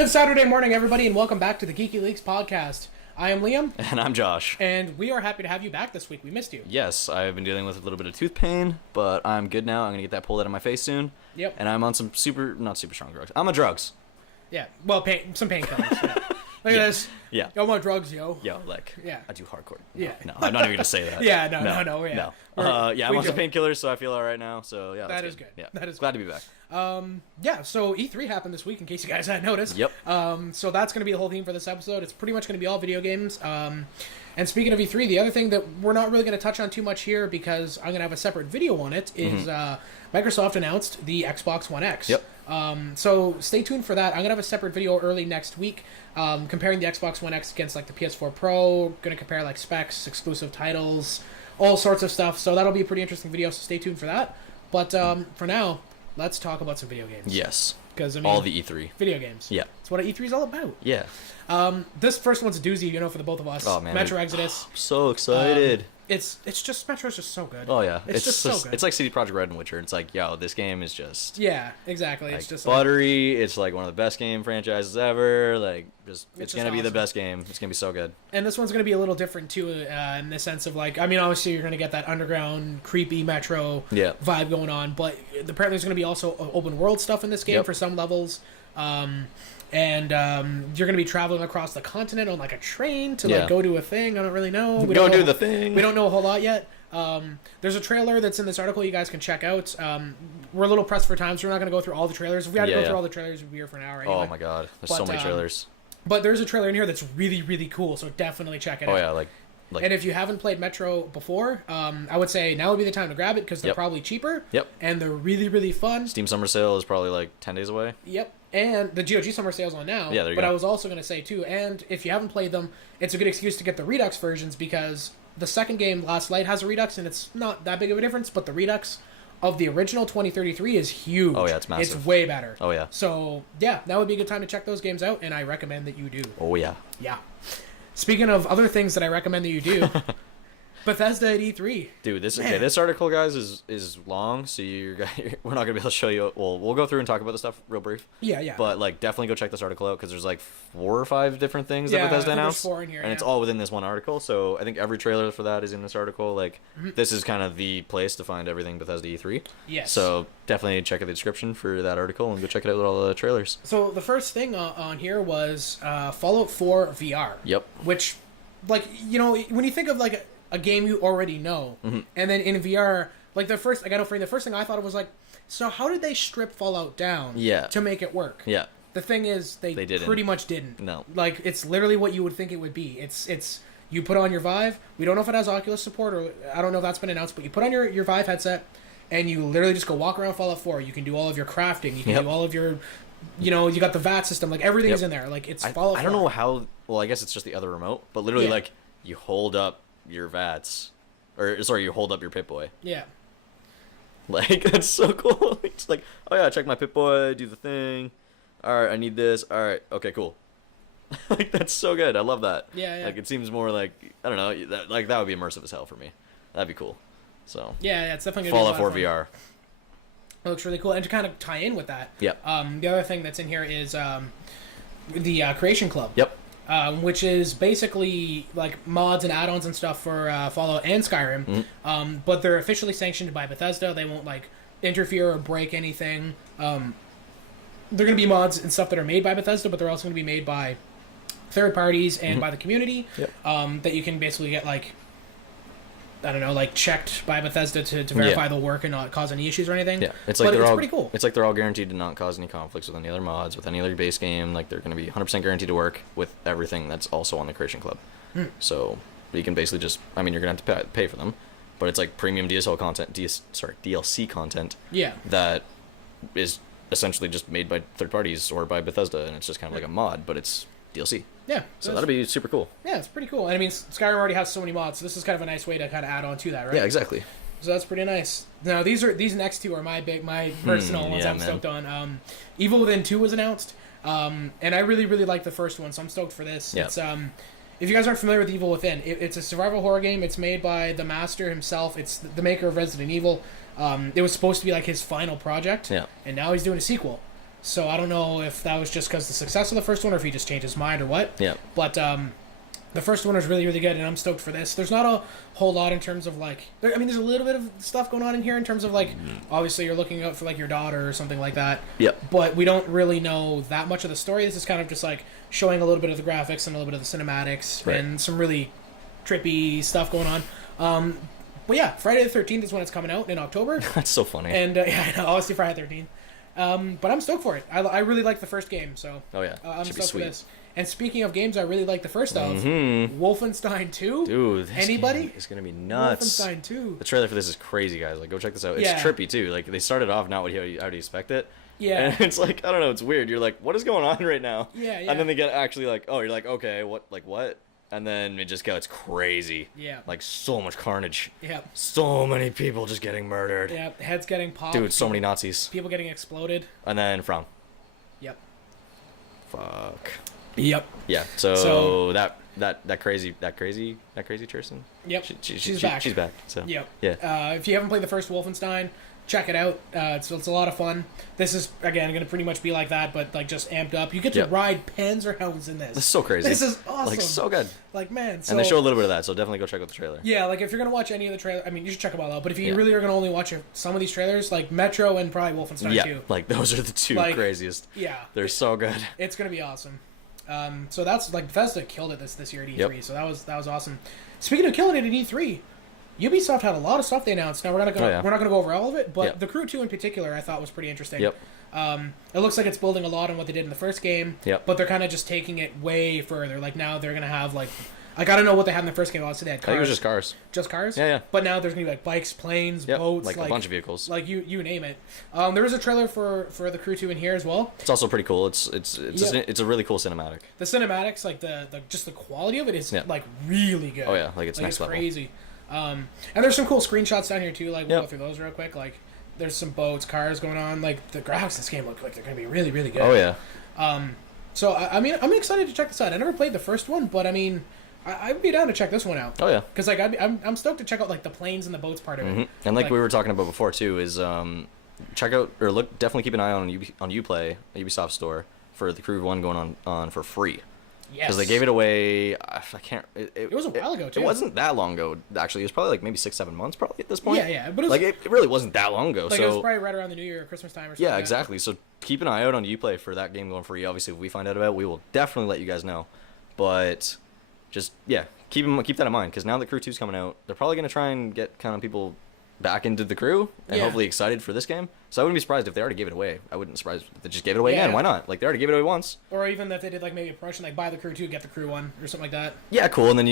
Good Saturday morning, everybody, and welcome back to the Geeky Leaks podcast. I am Liam. And I'm Josh. And we are happy to have you back this week. We missed you. Yes, I've been dealing with a little bit of tooth pain, but I'm good now. I'm going to get that pulled out of my face soon. Yep. And I'm on some not super strong drugs. I'm on drugs. Yeah, well, some painkillers. Yeah. Look at this. Yeah. Yo, I'm on drugs, yo. Yo, like, yeah. I do hardcore. Yeah. No, I'm not even going to say that. Yeah, no, yeah. No. I'm on some painkillers, so I feel all right now. So, yeah, that is good. Yeah. That is glad to be back. Yeah, so E3 happened this week, in case you guys hadn't noticed. Yep. So that's going to be the whole theme for this episode. It's pretty much going to be all video games. And speaking of E3, the other thing that we're not really going to touch on too much here, because I'm going to have a separate video on it, is Microsoft announced the Xbox One X. Yep. So stay tuned for that. I'm going to have a separate video early next week comparing the Xbox One X against like the PS4 Pro. Going to compare like specs, exclusive titles, all sorts of stuff. So that'll be a pretty interesting video, so stay tuned for that. But for now, let's talk about some video games. Yes. Because I mean, all the E3 video games. Yeah. That's what E3 is all about. Yeah. This first one's a doozy, for the both of us. Oh man, Metro Exodus. I'm so excited. It's just Metro's just so good. Oh yeah, it's just so good. It's like CD Projekt Red and Witcher. It's like, yo, this game is just exactly. Like, it's just buttery. It's like one of the best game franchises ever. Like, it's gonna just be the awesome. best game. It's gonna be so good. And this one's gonna be a little different too, in the sense of like, I mean, obviously you're gonna get that underground, creepy Metro vibe going on, but apparently there's gonna be also open world stuff in this game for some levels. And you're going to be traveling across the continent on like a train to like go do a thing. I don't really know. We don't know the thing. We don't know a whole lot yet. There's a trailer that's in this article you guys can check out. We're a little pressed for time, so we're not going to go through all the trailers. If we had to go through all the trailers, we'd be here for an hour anyway. Oh my god, there's so many trailers. But there's a trailer in here that's really, really cool, so definitely check it out. Oh yeah, like. And if you haven't played Metro before, I would say now would be the time to grab it because they're probably cheaper. Yep. And they're really, really fun. Steam Summer Sale is probably like 10 days away. Yep. And the GOG Summer Sale's on now. Yeah, there you go. But I was also going to say, too, and if you haven't played them, it's a good excuse to get the Redux versions because the second game, Last Light, has a Redux, and it's not that big of a difference, but the Redux of the original 2033 is huge. Oh, yeah, it's massive. It's way better. Oh, yeah. So, yeah, that would be a good time to check those games out, and I recommend that you do. Oh, yeah. Yeah. Speaking of other things that I recommend that you do... Bethesda at E3. Dude, this article, guys, is long, so we're not gonna be able to show you. Well, we'll go through and talk about the stuff real brief. Yeah. But like, definitely go check this article out because there's like 4 or 5 different things that Bethesda announced, there's 4 in here, and it's all within this one article. So I think every trailer for that is in this article. Like, this is kind of the place to find everything Bethesda E3. Yes. So definitely check out the description for that article and go check it out with all the trailers. So the first thing on here was Fallout 4 VR. Yep. Which, like, when you think of like a game you already know, and then in VR, like the first thing I thought of was like, so how did they strip Fallout down to make it work? Yeah. The thing is, they pretty much didn't. No. Like, it's literally what you would think it would be. It's you put on your Vive. We don't know if it has Oculus support, or I don't know if that's been announced, but you put on your Vive headset, and you literally just go walk around Fallout 4. You can do all of your crafting. You can do all of your... you got the VAT system. Like, everything is in there. Like, it's Fallout 4. I don't know how... Well, I guess it's just the other remote, but literally, like, you hold up your VATS, or sorry, you hold up your Pip-Boy. Yeah. Like, that's so cool. It's like, oh yeah, check my Pip-Boy, do the thing. Alright, I need this. Alright, okay, cool. Like, that's so good. I love that. Yeah. Like, it seems more like, I don't know, that would be immersive as hell for me. That'd be cool. So. Yeah, it's definitely going to be Fallout 4 VR. It looks really cool. And to kind of tie in with that, the other thing that's in here is the Creation Club. Yep. Which is basically like mods and add-ons and stuff for Fallout and Skyrim, but they're officially sanctioned by Bethesda. They won't like interfere or break anything. They're going to be mods and stuff that are made by Bethesda, but they're also going to be made by third parties and by the community. Yep. That you can basically get like, I don't know, like checked by Bethesda to verify they'll work and not cause any issues or anything. Yeah, it's like it's pretty cool. It's like they're all guaranteed to not cause any conflicts with any other mods, with any other base game. Like, they're going to be 100% guaranteed to work with everything that's also on the Creation Club. So you can basically just, I mean, you're going to have to pay for them, but it's like premium DLC content. Yeah. That is essentially just made by third parties or by Bethesda, and it's just kind of like a mod, but it's DLC. Yeah. So that'll be super cool. Yeah, it's pretty cool. And I mean, Skyrim already has so many mods, so this is kind of a nice way to kind of add on to that, right? Yeah, exactly. So that's pretty nice. Now, these next two are my personal ones I'm stoked on. Evil Within 2 was announced, and I really, really like the first one, so I'm stoked for this. Yeah. It's, if you guys aren't familiar with Evil Within, it's a survival horror game. It's made by the master himself. It's the maker of Resident Evil. It was supposed to be like his final project, and now he's doing a sequel. So I don't know if that was just because the success of the first one, or if he just changed his mind, or what. Yeah. But the first one was really, really good, and I'm stoked for this. There's not a whole lot in terms of like, there's a little bit of stuff going on in here in terms of like, obviously you're looking out for like your daughter or something like that. Yep. But we don't really know that much of the story. This is kind of just like showing a little bit of the graphics and a little bit of the cinematics and some really trippy stuff going on. But yeah, Friday the 13th is when it's coming out in October. That's so funny. And yeah, I know, obviously Friday the 13th. But I'm stoked for it. I really like the first game, so oh yeah, I'm should be stoked for sweet. this. And speaking of games I really like the first of, Wolfenstein 2. Dude, this Anybody? game is gonna be nuts. Wolfenstein 2. The trailer for this is crazy, guys. Like, go check this out. It's trippy too. Like, they started off not what how you expect it. Yeah. And it's like, I don't know, it's weird. You're like, what is going on right now? Yeah, yeah. And then they get actually like, oh, you're like, okay, what? And then it just gets crazy. Yeah. Like, so much carnage. Yeah. So many people just getting murdered. Yeah, heads getting popped. Dude, so many Nazis. People getting exploded. And then From. Yep. Fuck. Yep. Yeah. So that crazy Kirsten. Yep. She's back. She's back. So yep. Yeah. If you haven't played the first Wolfenstein, check it out. It's a lot of fun. This is again going to pretty much be like that, but like just amped up. You get to ride Panzerhounds in this. This is so crazy. This is awesome. Like, so good. Like, man. So, and they show a little bit of that, so definitely go check out the trailer. Yeah, like if you're gonna watch any of the trailer, I mean, you should check them all out. But if you really are gonna only watch some of these trailers, like Metro and probably Wolfenstein 2. Like those are the two craziest. Yeah. They're so good. It's gonna be awesome. So that's like Bethesda killed it this year at E3. So that was awesome. Speaking of killing it at E3, Ubisoft had a lot of stuff they announced. Now we're not gonna go over all of it, but the Crew 2 in particular I thought was pretty interesting. Yep. It looks like it's building a lot on what they did in the first game. Yep. But they're kind of just taking it way further. Like now they're gonna have like I gotta know what they had in the first game. Obviously they had cars. I think it was just cars. Just cars? Yeah. But now there's gonna be like bikes, planes, boats, like a bunch of vehicles. Like you name it. There was a trailer for the Crew 2 in here as well. It's also pretty cool. It's a really cool cinematic. The cinematics, like the just the quality of it is like really good. Oh yeah, like it's next it's level. Crazy. And there's some cool screenshots down here too. Like we'll go through those real quick. Like there's some boats, cars going on. Like the graphics in this game look like they're gonna be really, really good. Oh yeah. So I mean, I'm excited to check this out. I never played the first one, but I mean, I'd be down to check this one out. Oh yeah. Because like I'm stoked to check out like the planes and the boats part of it. And like we were talking about before too, is check out or definitely keep an eye on Uplay, Ubisoft store for the Crew 1 going on for free. Yes. Because they gave it away. I can't. It was a while ago too. It wasn't that long ago. Actually, it was probably like maybe 6-7 months probably at this point. Yeah. But it really wasn't that long ago. Like so it was probably right around the New Year or Christmas time or something. Yeah, exactly. So keep an eye out on Uplay for that game going free. Obviously, if we find out about it, we will definitely let you guys know. But just keep that in mind because now that Crew 2's coming out, they're probably gonna try and get kind of people back into the Crew and hopefully excited for this game. So I wouldn't be surprised if they already gave it away. I wouldn't be surprised if they just gave it away again. Why not? Like they already gave it away once. Or even if they did like maybe a promotion like buy the Crew 2, get the Crew 1 or something like that. Yeah, cool. And then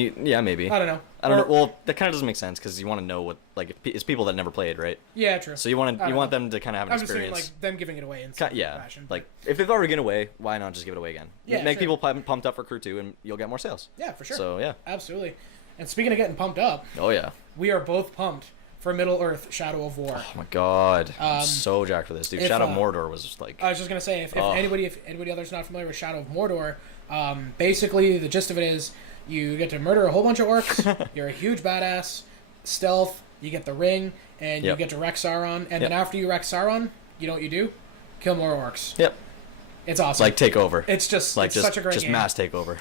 maybe. I don't know. I don't know. Well, that kind of doesn't make sense because you want to know what it's people that never played, right? Yeah, true. So you want them to kind of have an I'm experience. just saying, like them giving it away in some fashion. Like if they've already given it away, why not just give it away again? Yeah, make people pumped up for Crew 2, and you'll get more sales. Yeah, for sure. So yeah, absolutely. And speaking of getting pumped up, oh yeah, we are both pumped for Middle Earth: Shadow of War. Oh my god, I'm so jacked for this, dude. Shadow of Mordor was just like. I was just gonna say if anybody others not familiar with Shadow of Mordor, basically the gist of it is you get to murder a whole bunch of orcs. You're a huge badass, stealth. You get the ring, and you get to wreck Sauron. And then after you wreck Sauron, you know what you do? Kill more orcs. Yep. It's awesome. Like take over. It's just like such a great game. Mass takeover.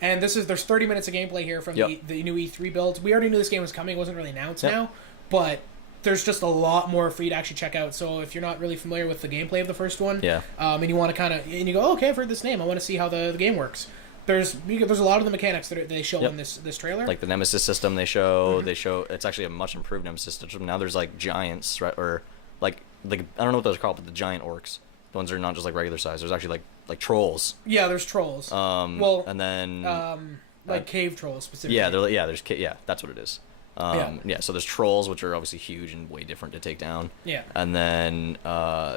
And there's 30 minutes of gameplay here from the new E3 build. We already knew this game was coming. It wasn't really announced now, but there's just a lot more for you to actually check out. So if you're not really familiar with the gameplay of the first one, and you want to and you go, oh, okay, I've heard this name. I want to see how the game works. There's a lot of the mechanics that they show in this trailer. Like the Nemesis system they show. They show it's actually a much improved Nemesis system. Now there's like giants, right? Or like I don't know what those are called, but the giant orcs. The ones that are not just like regular size. There's actually like trolls. Yeah, there's trolls. And then like cave trolls specifically. Yeah, that's what it is. So there's trolls, which are obviously huge and way different to take down. Yeah. And then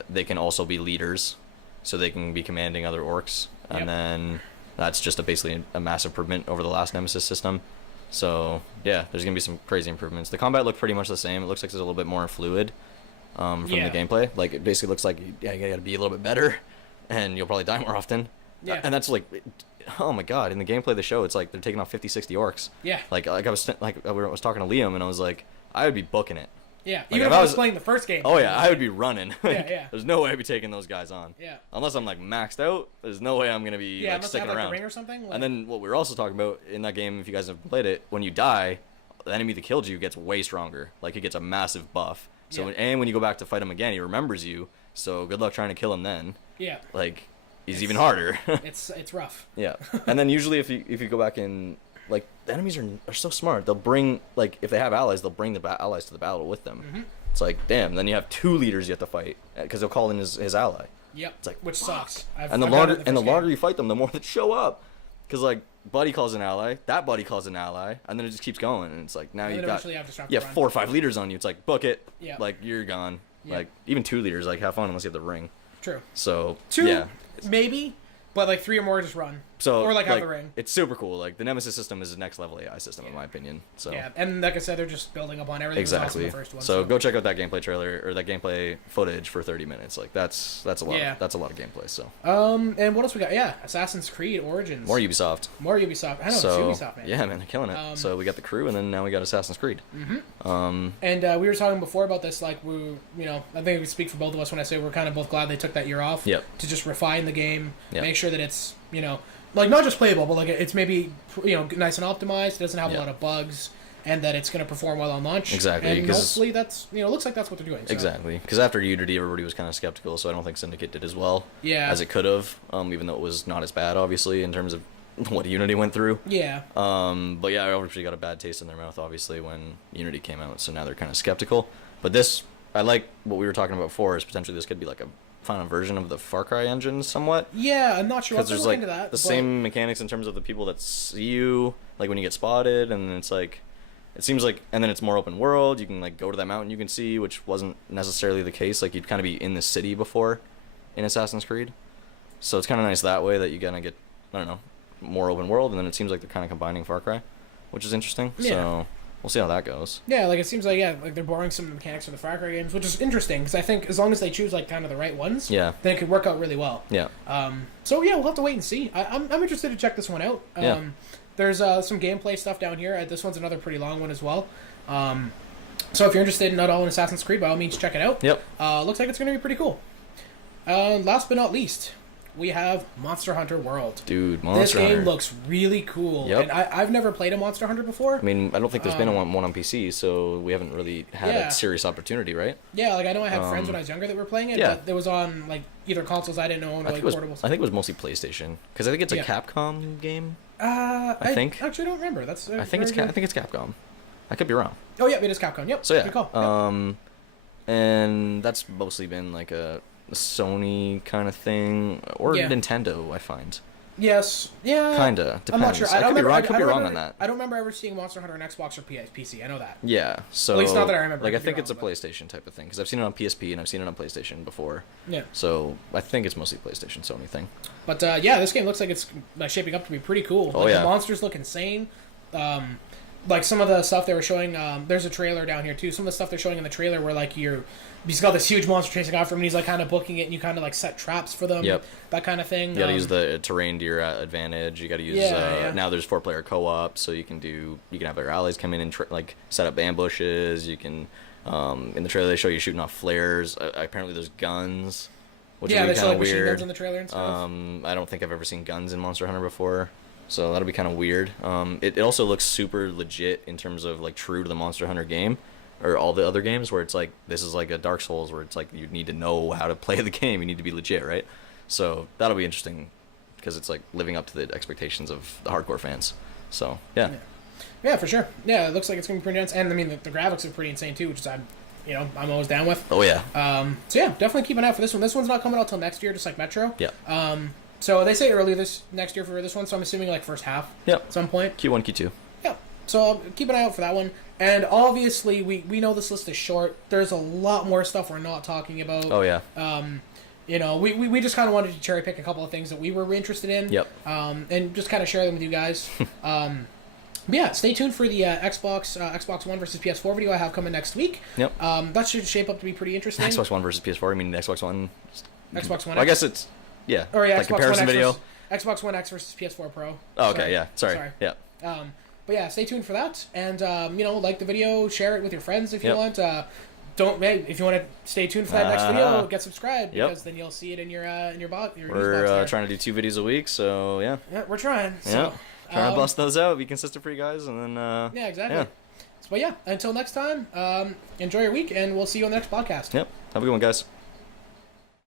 they can also be leaders, so they can be commanding other orcs. And then that's just basically a massive improvement over the last Nemesis system. So yeah, there's gonna be some crazy improvements. The combat looked pretty much the same. It looks like it's a little bit more fluid from the gameplay. Like it basically looks like you gotta be a little bit better, and you'll probably die more often. Yeah. And that's like, oh my god! In the gameplay of the show, it's like they're taking off 50, 60 orcs. Yeah. Like I was talking to Liam, and I was like, I would be booking it. Yeah, Like, even if I was playing the first game. Oh yeah, I would be running. Like, yeah. There's no way I'd be taking those guys on. Yeah. Unless I'm like maxed out, there's no way I'm gonna be like sticking have, like, around. the ring or something. Like... And then what we were also talking about in that game, if you guys have played it, when you die, the enemy that killed you gets way stronger. Like, he gets a massive buff. So and when you go back to fight him again, he remembers you. So good luck trying to kill him then. Yeah. Like, he's even harder. it's rough. Yeah. And then usually if you go back in, like, the enemies are so smart. They'll bring, like, if they have allies, they'll bring the allies to the battle with them. Mm-hmm. It's like, damn. Then you have 2 leaders you have to fight because he'll call in his ally. Yep. It's like, which sucks. And the longer you fight them, the more that show up. Because, like, buddy calls an ally, that buddy calls an ally, and then it just keeps going. And it's like, now you've got 4 or 5 leaders on you. It's like, book it. Yeah. Like, you're gone. Yep. Like, even 2 leaders, like, have fun unless you have the ring. True. So, 2, yeah. maybe, but, like, 3 or more just run. So, or, like, have the ring. It's super cool. Like, the Nemesis system is the next level AI system, in my opinion. So. Yeah, and like I said, they're just building up on everything. Exactly. That was awesome in the first one, so go check out that gameplay trailer or that gameplay footage for 30 minutes. Like that's a lot. That's a lot of gameplay. So. And what else we got? Yeah, Assassin's Creed Origins. More Ubisoft. I know, so, it's Ubisoft, man. Yeah, man, they're killing it. So we got the crew, and then now we got Assassin's Creed. Mm-hmm. And we were talking before about this. Like I think we speak for both of us when I say we're kind of both glad they took that year off. Yep. To just refine the game, make sure that it's like not just playable, but like it's maybe nice and optimized. It doesn't have a lot of bugs, and that it's going to perform well on launch. Exactly. And hopefully that's looks like that's what they're doing. So. Exactly. Because after Unity, everybody was kind of skeptical, so I don't think Syndicate did as well as it could have. Even though it was not as bad, obviously, in terms of what Unity went through. Yeah. But yeah, everybody got a bad taste in their mouth, obviously, when Unity came out. So now they're kind of skeptical. But this, I like what we were talking about before, is potentially this could be like a final version of the Far Cry engine somewhat. Yeah, I'm not sure. Because there's like the same mechanics in terms of the people that see you, like when you get spotted, and it's like, it seems like, and then it's more open world. You can like go to that mountain you can see, which wasn't necessarily the case. Like you'd kind of be in the city before in Assassin's Creed. So it's kind of nice that way that you kind of get, I don't know, more open world, and then it seems like they're kind of combining Far Cry, which is interesting. Yeah. So we'll see how that goes. Yeah, like it seems like they're borrowing some of the mechanics from the Far Cry games, which is interesting because I think as long as they choose like kind of the right ones, then it could work out really well. Yeah. So yeah, we'll have to wait and see. I'm interested to check this one out. There's some gameplay stuff down here. This one's another pretty long one as well. So if you're interested in Assassin's Creed, by all means check it out. Yep. Looks like it's going to be pretty cool. Last but not least, we have Monster Hunter World. Dude, Monster Hunter. This game looks really cool. Yep. And I've never played a Monster Hunter before. I mean, I don't think there's been one on PC, so we haven't really had a serious opportunity, right? Yeah, like I know I had friends when I was younger that were playing it, but it was on like either consoles I didn't own or like portables. I think it was mostly PlayStation, because I think it's a Capcom game. I think. Actually, I don't remember. That's. I think it's Capcom. I could be wrong. Oh yeah, it is Capcom. Yep. So yeah. Good call. And that's mostly been like a Sony kind of thing, or Nintendo, I find. Yes. Yeah. Kinda. Depends. I'm not sure. I could be wrong on that. I don't remember ever seeing Monster Hunter on Xbox or PC. I know that. Yeah. So at least not that I remember. Like I think it's a PlayStation type of thing, because I've seen it on PSP and I've seen it on PlayStation before. Yeah. So I think it's mostly PlayStation Sony thing. But yeah, this game looks like it's shaping up to be pretty cool. Oh yeah. The monsters look insane. Like some of the stuff they were showing, there's a trailer down here too. Some of the stuff they're showing in the trailer where like he's got this huge monster chasing after him, and he's like kind of booking it, and you kind of like set traps for them. Yep. That kind of thing. You got to use the terrain to your advantage. You got to use. Now there's 4-player co-op, so you can have your allies come in and like set up ambushes. You can. In the trailer they show you shooting off flares. Apparently there's guns. Which they show like weird. Machine guns in the trailer and stuff. I don't think I've ever seen guns in Monster Hunter before. So that'll be kind of weird. It also looks super legit in terms of like true to the Monster Hunter game, or all the other games where it's like this is like a Dark Souls where it's like you need to know how to play the game. You need to be legit, right? So that'll be interesting because it's like living up to the expectations of the hardcore fans. So yeah, for sure. Yeah, it looks like it's gonna be pretty intense, and I mean the graphics are pretty insane too, which is I'm always down with. Oh yeah. So yeah, definitely keep an eye out for this one. This one's not coming out till next year, just like Metro. Yeah. So they say early next year for this one, so I'm assuming like first half. Yep. At some point. Q1, Q2. Yeah. So keep an eye out for that one. And obviously we know this list is short. There's a lot more stuff we're not talking about. Oh yeah. We just kind of wanted to cherry pick a couple of things that we were interested in. Yep. And just kind of share them with you guys. But yeah, stay tuned for the Xbox One versus PS4 video I have coming next week. Yep. That should shape up to be pretty interesting. Xbox One versus PS4. I mean Xbox One. Xbox One. Well, I guess it's. Yeah. Or yeah, like Xbox comparison One X video. Xbox One X versus PS4 Pro. Oh, okay, yeah. Sorry. Yeah. But yeah, stay tuned for that, and like the video, share it with your friends if you want. if you want to stay tuned for that next video, get subscribed because Yep. then you'll see it in your box. We're trying to do 2 videos a week, so yeah. Yeah, we're trying. So, trying to bust those out, be consistent for you guys, and then yeah, exactly. Yeah. So, but yeah, until next time, enjoy your week, and we'll see you on the next podcast. Yep. Have a good one, guys.